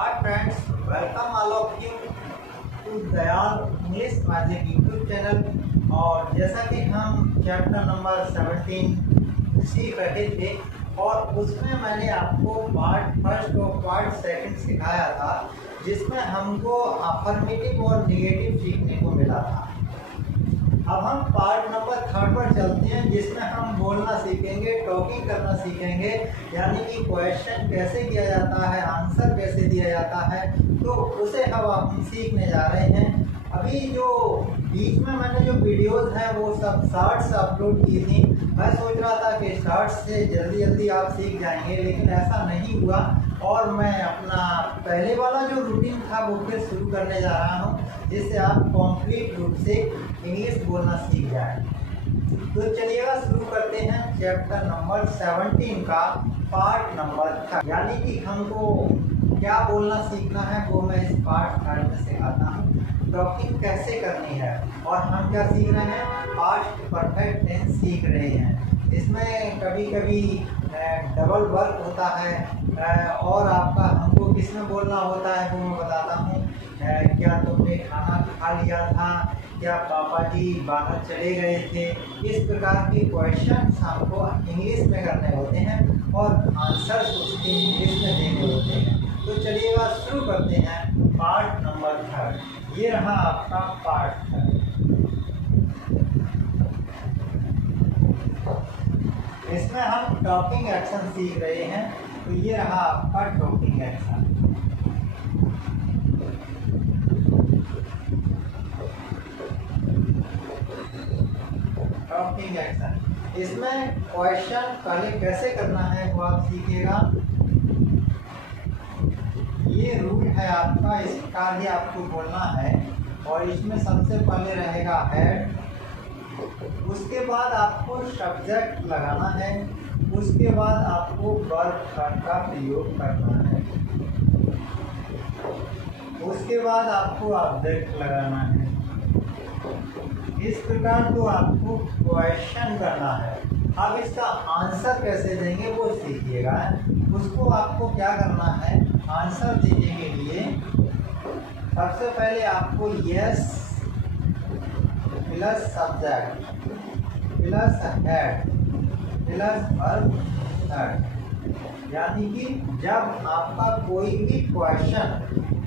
Hi friends, welcome all of you to Dayal English magic YouTube channel. और जैसा कि हम चैप्टर नंबर 17 सीख रहे थे और उसमें मैंने आपको पार्ट फर्स्ट और पार्ट सेकंड सिखाया था, जिसमें हमको अफर्मेटिव और नेगेटिव सीखने को मिला था। अब हम पार्ट नंबर थर्ड पर चलते हैं, जिसमें हम बोलना सीखेंगे, टॉकिंग करना सीखेंगे, यानी कि क्वेश्चन कैसे किया जाता है, आंसर कैसे दिया जाता है, तो उसे हम सीखने जा रहे हैं। अभी जो बीच में मैंने जो वीडियोस हैं वो सब शॉर्ट्स अपलोड की थी। मैं सोच रहा था कि शॉर्ट्स से जल्दी जल्दी आप सीख जाएंगे, लेकिन ऐसा नहीं हुआ और मैं अपना पहले वाला जो रूटीन था वो फिर शुरू करने जा रहा हूँ, जिससे आप कंप्लीट रूप से इंग्लिश बोलना सीख जाएं। तो चलिएगा शुरू करते हैं चैप्टर नंबर 17 का पार्ट नंबर 3, यानी कि हमको क्या बोलना सीखना है वो मैं इस पार्ट 3 में सिखाता हूँ। टॉकिंग कैसे करनी है और हम क्या सीख रहे हैं, पास्ट परफेक्ट टेंस सीख रहे हैं। इसमें कभी कभी डबल वर्क होता है और आपका हमको किस में बोलना होता है वो मैं बताता हूँ। क्या तुमने खाना खा लिया था, क्या पापा जी बाहर चले गए थे, इस प्रकार के क्वेश्चंस हमको इंग्लिश में करने होते हैं और आंसर्स उसके इंग्लिश में देने होते हैं। तो चलिएगा शुरू करते हैं पार्ट नंबर 3। ये रहा आपका पार्ट 3। इसमें हम टॉकिंग एक्शन सीख रहे हैं। तो ये रहा आपका टॉकिंग एक्शन। टॉकिंग एक्शन इसमें क्वेश्चन पहले कैसे करना है वो आप सीखिएगा। ये रूल है आपका, इस प्रकार ही आपको बोलना है। और इसमें सबसे पहले रहेगा हेड, उसके बाद आपको सब्जेक्ट लगाना है, उसके बाद आपको वर्ब का प्रयोग करना है, उसके बाद आपको ऑब्जेक्ट लगाना है। इस प्रकार तो आपको क्वेश्चन करना है। अब इसका आंसर कैसे देंगे वो सीखिएगा। उसको आपको क्या करना है, आंसर देने के लिए सबसे पहले आपको yes plus subject plus had plus verb third, यानी कि जब आपका कोई भी क्वेश्चन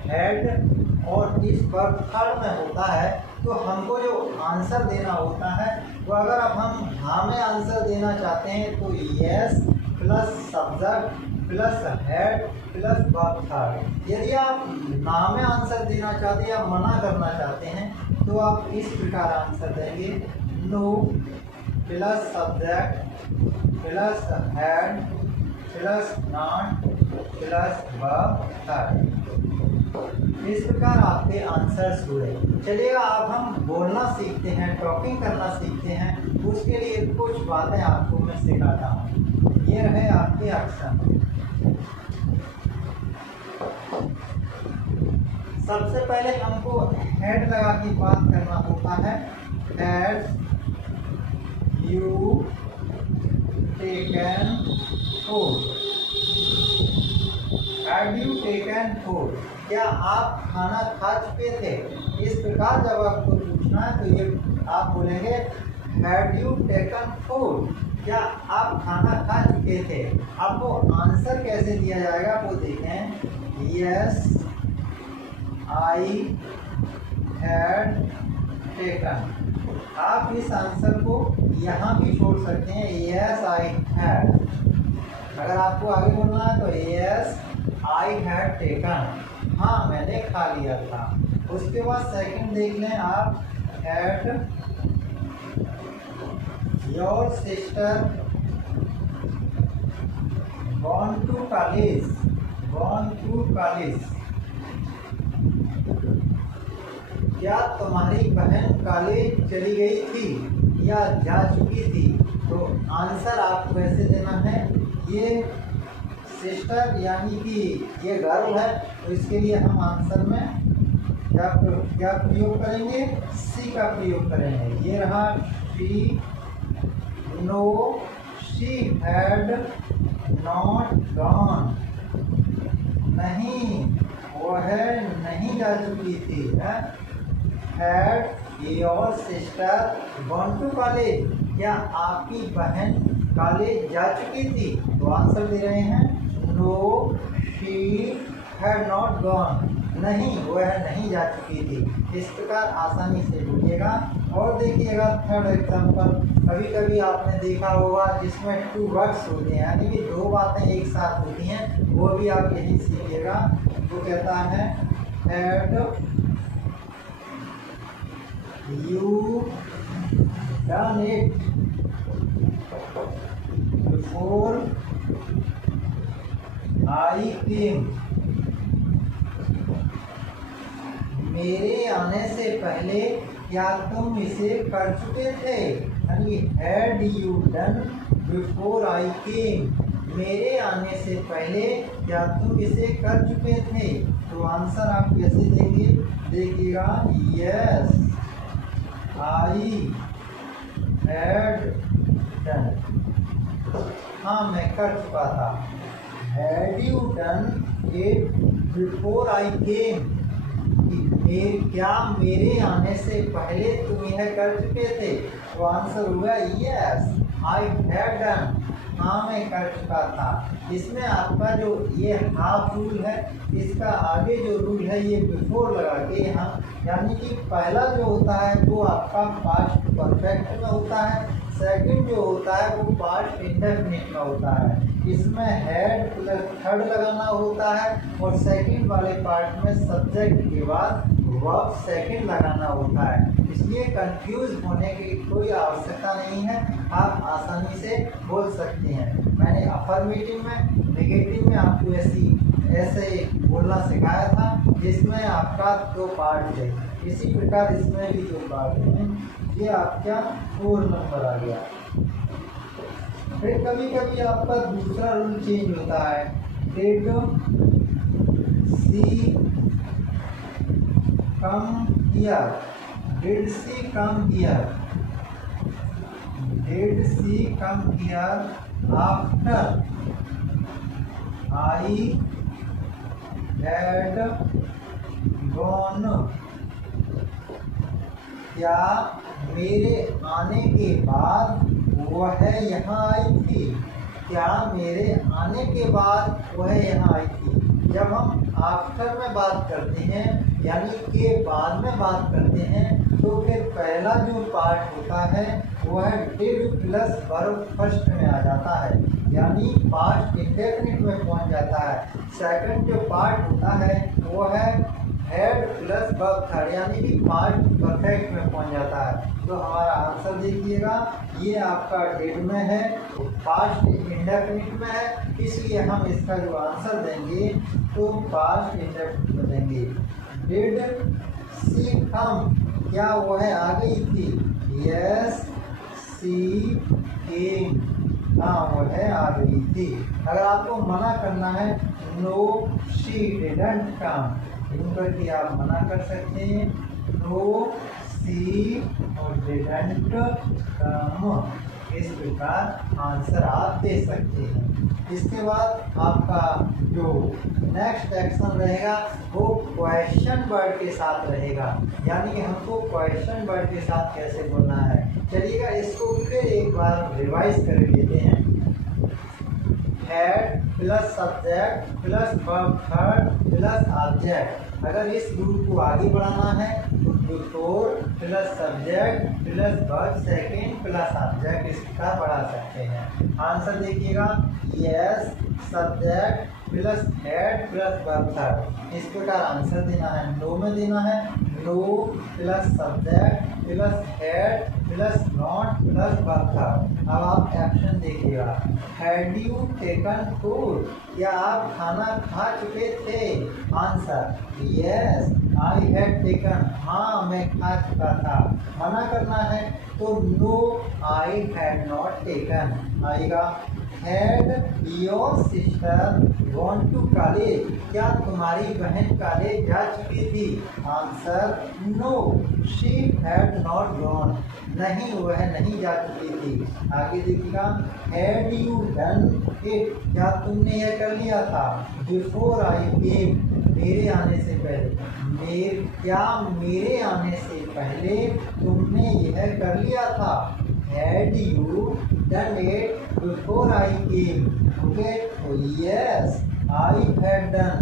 हेड और इस वर्ब थर्ड में होता है तो हमको जो आंसर देना होता है वो, अगर अब हम हाँ में आंसर देना चाहते हैं तो yes plus subject plus had plus verb third. यदि आप ना में आंसर देना चाहते हैं या मना करना चाहते हैं तो आप इस प्रकार आंसर देंगे, no plus subject plus had plus not plus verb third. इस प्रकार आपके आंसर्स हुए। चलिएगा अब हम बोलना सीखते हैं, टॉकिंग करना सीखते हैं। उसके लिए कुछ बातें आपको मैं सिखाता हूँ। ये रहे आपके एक्शन। सबसे पहले हमको हेड लगा के बात करना होता है। Had you taken food, had you taken food, क्या आप खाना खा चुके थे। इस प्रकार जब आपको पूछना है तो ये आप बोलेंगे हैड यू टेकन फूड, क्या आप खाना खा चुके थे। अब वो आंसर कैसे दिया जाएगा वो देखें, यस आई हैड टेकन। आप इस आंसर को यहाँ भी छोड़ सकते हैं, यस आई हैड। अगर आपको आगे बोलना है तो यस आई हैड टेकन, हाँ मैंने खा लिया था। उसके बाद सेकंड देख लें आप, had your sister gone to college, gone to college, क्या तुम्हारी बहन कॉलेज चली गई थी या जा चुकी थी। तो आंसर आपको ऐसे देना है, ये सिस्टर यानी कि ये गर्ल है, तो इसके लिए हम आंसर में क्या प्रयोग करेंगे, सी का प्रयोग करेंगे। ये रहा she, no she had not gone, नहीं जा चुकी थी। Had your sister gone to college, क्या आपकी बहन कॉलेज जा चुकी थी? तो आंसर दे रहे हैं no she had not gone, नहीं वह नहीं जा चुकी थी। इस प्रकार आसानी से बोलिएगा। और देखिएगा थर्ड एग्जाम्पल, कभी कभी आपने देखा होगा जिसमें टू वर्ड्स होते हैं, यानी कि दो बातें एक साथ होती हैं, वो भी आप यही सीखिएगा। वो कहता है had you done it before I came, मेरे आने से पहले क्या तुम इसे कर चुके थे? यानी had you done before I came, मेरे आने से पहले क्या तुम इसे कर चुके थे? तो आंसर आप कैसे देंगे? देखिएगा, यस आई हैड डन, हाँ मैं कर चुका था। Had you done it before I came, क्या मेरे आने से पहले तुम यह कर चुके थे? तो आंसर होगा यस आई हैड डन, हाँ मैं कर चुका था। इसमें आपका जो ये हाफ रूल है, इसका आगे जो रूल है ये बिफोर लगा के यहाँ, यानी कि पहला जो होता है वो आपका पास्ट परफेक्ट में होता है, सेकंड जो होता है वो पास्ट इंडेफिनिट में होता है। इसमें हैड प्लस थर्ड लगाना होता है और सेकंड वाले पार्ट में सब्जेक्ट के बाद वर्ब सेकंड लगाना होता है। इसलिए कंफ्यूज होने की कोई आवश्यकता नहीं है, आप आसानी से बोल सकते हैं। मैंने अफर्मेटिव में नेगेटिव में आपको ऐसे बोलना सिखाया था, जिसमें आपका दो पार्ट है। इसी प्रकार इसमें भी दो पार्ट हैं। ये आपका 4 नंबर आ गया। फिर कभी कभी आपका दूसरा रूल चेंज होता है। Did she come here, did she come here, did she come here after I had gone, क्या मेरे आने के बाद वह यहाँ आई थी? क्या मेरे आने के बाद वह यहाँ आई थी? जब हम आफ्टर में बात करते हैं यानी के बाद में बात करते हैं, तो फिर पहला जो पार्ट होता है वह डिड प्लस वर्ब फर्स्ट में आ जाता है, यानी पास्ट इंडेफिनिट में पहुंच जाता है। सेकंड जो पार्ट होता है वो है हैड प्लस वर्ब थर्ड, यानी कि पास्ट परफेक्ट में पहुंच जाता है। तो हमारा आंसर देखिएगा, ये आपका डिड में है, पास्ट इंडेफिनिट में है, इसलिए हम इसका जो आंसर देंगे तो पास्ट इंडेफिनिट में देंगे। डिड सी कम, क्या वह आ गई थी? यस सी केम, हाँ वह आ गई थी। अगर आपको मना करना है नो शी डिडंट कम, यूँ करके आप मना कर सकते हैं, नो सी और डिडंट कम। इस प्रकार आंसर आप दे सकते हैं। इसके बाद आपका जो नेक्स्ट एक्शन रहेगा वो क्वेश्चन वर्ड के साथ रहेगा, यानी कि हमको क्वेश्चन वर्ड के साथ कैसे बोलना है। चलिएगा इसको फिर एक बार रिवाइज कर लेते हैं। Had plus subject plus verb third plus object. अगर इस रूल को आगे बढ़ाना है तो before plus subject plus verb second plus object इस प्रकार बढ़ा सकते हैं। आंसर देखिएगा, yes subject plus had plus verb third. इस प्रकार आंसर देना है, नो में देना है no plus subject plus had plus not plus verb third. अब आप एक्शन देखिएगा, हैड यू टेकन फूड, क्या आप खाना खा चुके थे? Answer yes I had taken, हाँ मैं खा चुका था। मना करना है तो no I had not taken, आएगा had your sister gone to college, क्या तुम्हारी बहन कॉलेज जा चुकी थी? Answer no she had not gone, नहीं वह नहीं जा चुकी थी। आगे देखिएगा हैड यू डन इट, क्या तुमने यह कर लिया था? बिफोर आई केम, मेरे आने से पहले, क्या मेरे आने से पहले तुमने यह कर लिया था? Had you done it before I came, okay, तो यस आई हैड डन,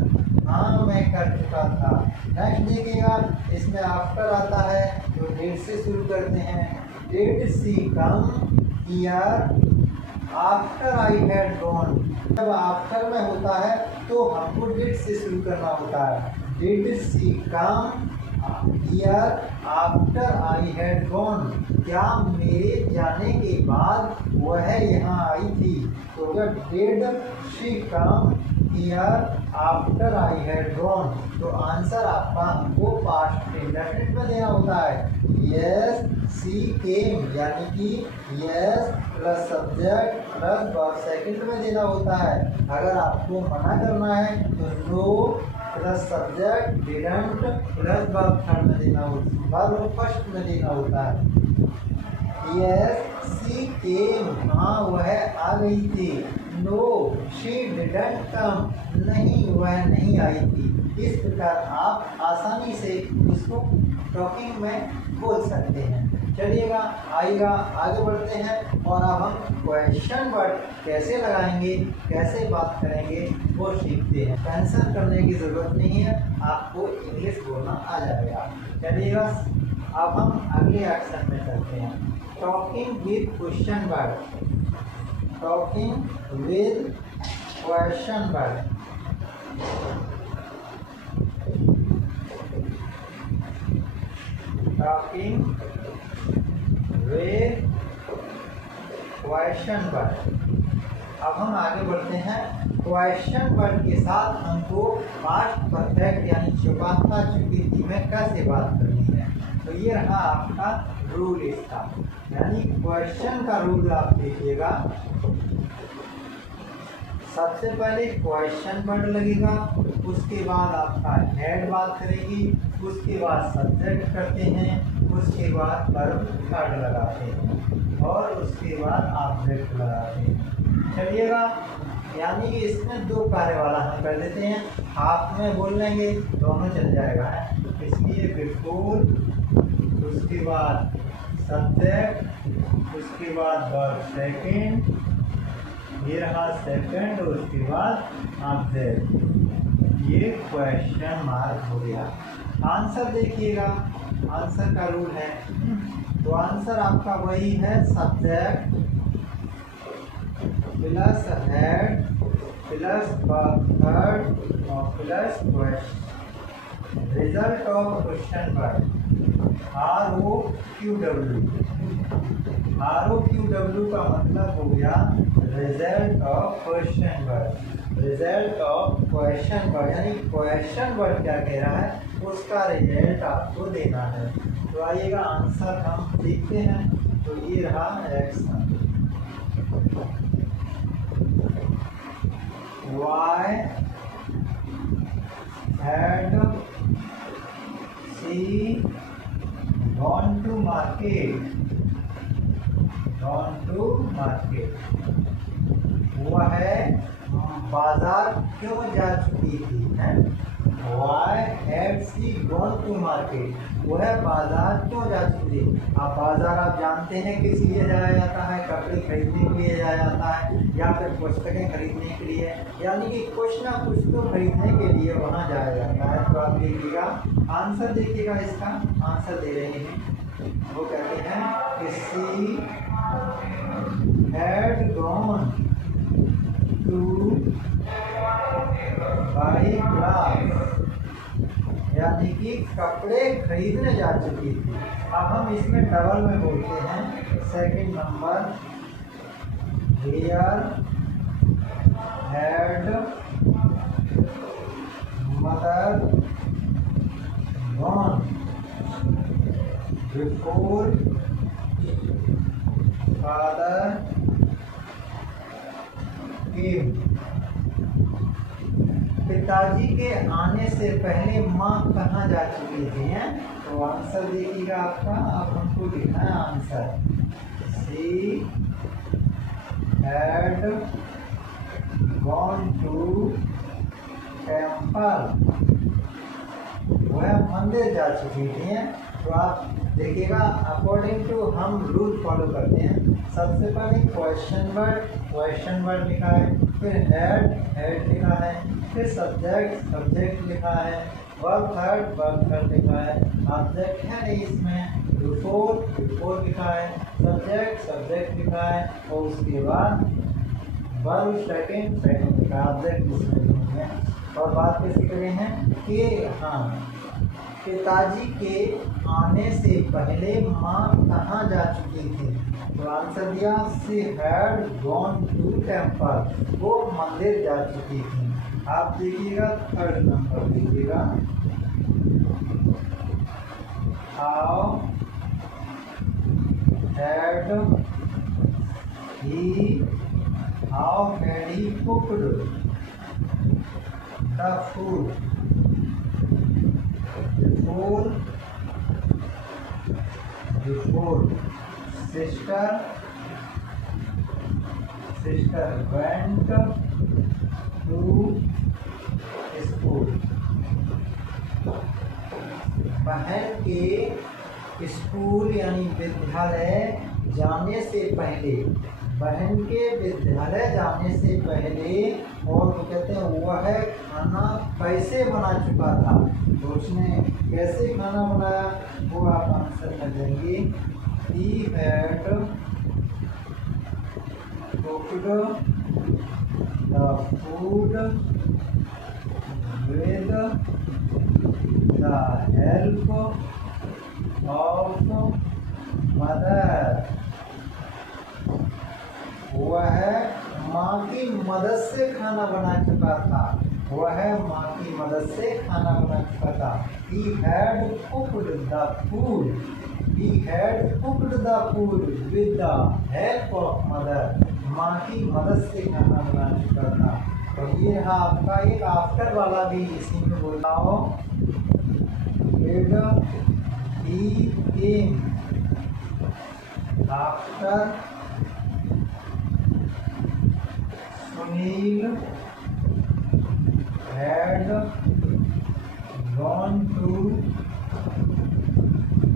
हाँ मैं कर चुका था। नेक्स्ट देखिएगा इसमें आफ्टर आता है, तो डिड से शुरू करते हैं। Did she come here after I had gone, जब आफ्टर में होता है तो हमको डिड से शुरू करना होता है। Did she come here after I had gone, क्या मेरे जाने के बाद वह यहाँ आई थी? तो अगर did she come here after I had gone, तो आंसर आपका हमको पास्ट इंडेफिनिट में देना होता है। यस सी केम, यानी कि yes plus subject plus verb second में देना होता है। अगर आपको मना करना है तो no plus subject didn't plus verb third में देना होता है, वर्ब फर्स्ट में देना होता है। यस सी केम, हाँ वह आ गई थी। नो शी डिडंट कम, नहीं वह नहीं आई थी। इस प्रकार आप आसानी से इसको टॉकिंग में बोल सकते हैं। चलिएगा आइएगा आगे बढ़ते हैं और अब हम क्वेश्चन वर्ड कैसे लगाएंगे, कैसे बात करेंगे वो सीखते हैं। टेंशन करने की ज़रूरत नहीं है, आपको इंग्लिश बोलना आ जाएगा। चलिएगा अब हम अगले एक्शन में चलते हैं, talking with question word. Talking with question word, talking with question word. अब हम आगे बढ़ते हैं। क्वेश्चन वर्ड के साथ हमको पास्ट परफेक्ट यानी चुका था चुकी थी में कैसे बात करनी है, तो ये रहा आपका रूल इसका। यानी क्वेश्चन का रूल आप देखिएगा, सबसे पहले क्वेश्चन वर्ड लगेगा, उसके बाद आपका हेड बात करेगी, उसके बाद सब्जेक्ट करते हैं, उसके बाद वर्ब थर्ड लगाते हैं और उसके बाद ऑब्जेक्ट लगाते हैं। चलिएगा यानी कि इसमें दो कार्य वाला हम कर देते हैं, हाथ में बोल लेंगे दोनों चल जाएगा है। इसलिए बिफोर, उसके बाद सब्जेक्ट, उसके बाद वर्ब सेकंड, ये रहा सेकंड, उसके बाद ऑब्जेक्ट। ये क्वेश्चन मार्क हो गया। आंसर देखिएगा, आंसर का रूल है, तो आंसर आपका वही है subject plus had plus verb third और plus question. Result of question word ROQW। ROQW का मतलब हो गया result of question word. Result of question word यानी क्वेश्चन वर्ड क्या कह रहा है उसका रिजल्ट आपको देना है। तो आइएगा आंसर हम देखते हैं। तो ये रहा action, why had she gone to market. Gone to market, वह बाजार क्यों जा चुकी थी है। Why had she gone to market, वह बाजार क्यों जा चुकी थी। आप बाजार आप जानते हैं किस लिए जाया जाता है, कपड़े खरीदने के लिए जाया जाता है या फिर पुस्तकें खरीदने के लिए, यानी कि कुछ ना कुछ तो खरीदने के लिए वहाँ जाया जाता है। तो आप देखिएगा आंसर देखिएगा, इसका आंसर दे रहे हैं, वो कहते हैं कि she had gone two by clothes, यानी कि कपड़े खरीदने जा चुकी थी। अब हम इसमें डबल में बोलते हैं। Second number, here had mother gone before father came. पिताजी के आने से पहले माँ कहाँ जा चुकी थी हैं? तो आंसर देखिएगा आपका, अब हमको लिखना है answer. She had gone to temple, वह मंदिर जा चुकी थी। तो आप देखिएगा अकॉर्डिंग टू हम रूल फॉलो करते हैं। सबसे पहले क्वेश्चन वर्ड लिखा है, फिर हेड लिखा है, फिर सब्जेक्ट लिखा है, वर्ब थर्ड लिखा है, ऑब्जेक्ट है नहीं इसमें, बिफोर लिखा है, सब्जेक्ट लिखा है, और उसके बाद वर्ब सेकंड लिखा है, ऑब्जेक्ट इसमें नहीं है। और बात कैसे करें हैं कि हाँ, पिताजी के आने से पहले माँ कहाँ जा चुकी थी? तो आंसर दिया she had gone to temple, वो मंदिर जा चुकी थी। आप देखिएगा थर्ड नंबर देखिएगा, how had he cooked the food before sister went to school। बहन के स्कूल यानी विद्यालय जाने से पहले, बहन के विद्यालय जाने से पहले, और वो कहते हैं वह खाना कैसे बना चुका था? तो उसने कैसे खाना बनाया वो आप आंसर कर देंगे। He had cooked the food with the help of mother। वह माँ की मदद से खाना बना चुका था, वह माँ की मदद से खाना बना चुका था। He had cooked the food with the help of mother। माँ की मदद से खाना बना चुका था। तो ये रहा आपका एक आफ्टर वाला भी इसी में बोला हो। He came after Sunil had gone to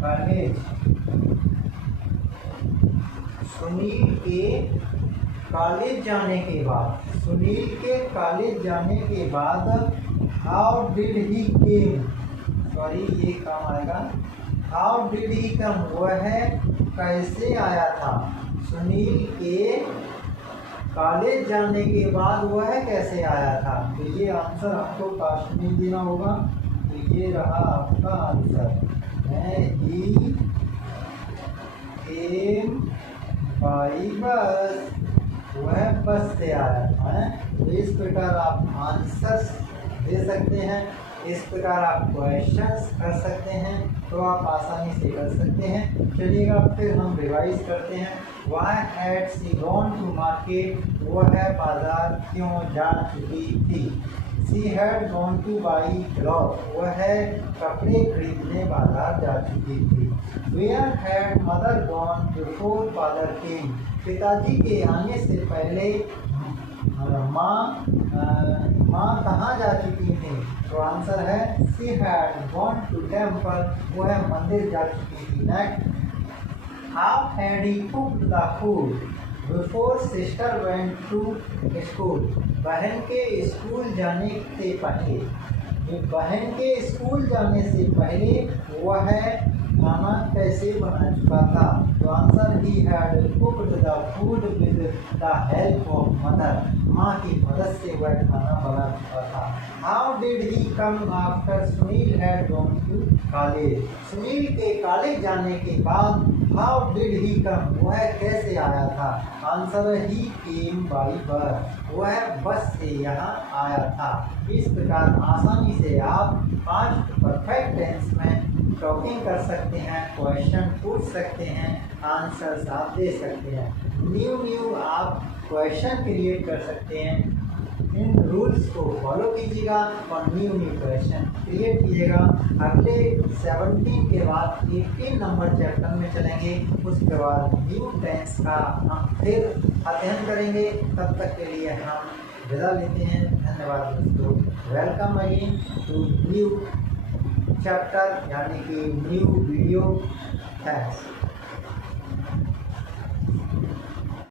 college। Sunil के कॉलेज जाने के बाद how did he came, sorry ये काम आएगा, हाउ डिड ही कम, वह कैसे आया था? सुनील के कॉलेज जाने के बाद वह कैसे आया था? तो ये आंसर आपको कास्ट में देना होगा। तो ये रहा आपका answer, he came by bus, वह बस से आया था। तो इस प्रकार आप आंसर दे सकते हैं, इस प्रकार आप क्वेश्चंस कर सकते हैं, तो आप आसानी से कर सकते हैं। चलिएगा फिर हम रिवाइज करते हैं। Why had she gone to market? वह बाजार क्यों जा चुकी थी? She had gone to buy clothes। वह कपड़े खरीदने बाजार जा चुकी थी। Where had mother gone before father came? पिताजी के आने से पहले माँ कहाँ जा चुकी थी? तो आंसर है She had gone to temple। वह मंदिर जा चुकी थी। Next, How had he cooked the food before sister went to school? बहन के स्कूल जाने से पहले, बहन के स्कूल जाने से पहले वह खाना कैसे बना चुका था? तो answer he had cooked the food with the help of mother. माँ की मदद से वह खाना बना चुका था। How did he come after Sunil had gone to college? Sunil के कॉलेज जाने के बाद हाउ डिड ही कम, वह कैसे आया था? Answer he came by bus, वह बस से यहाँ आया था। इस प्रकार आसानी से आप 5 परफेक्ट टेंस में टॉकिंग कर सकते हैं, क्वेश्चन पूछ सकते हैं, आंसर्स आप दे सकते हैं। न्यू आप क्वेश्चन क्रिएट कर सकते हैं। इन रूल्स को फॉलो कीजिएगा और न्यू क्वेश्चन क्रिएट कीजिएगा। अगले 17 के बाद 18 नंबर चैप्टर में चलेंगे, उसके बाद न्यू टेंस का हम फिर अध्ययन करेंगे। तब तक के लिए हम विदा लेते हैं। धन्यवाद दोस्तों। Welcome again to new chapter यानी कि न्यू वीडियो। थैंक्स।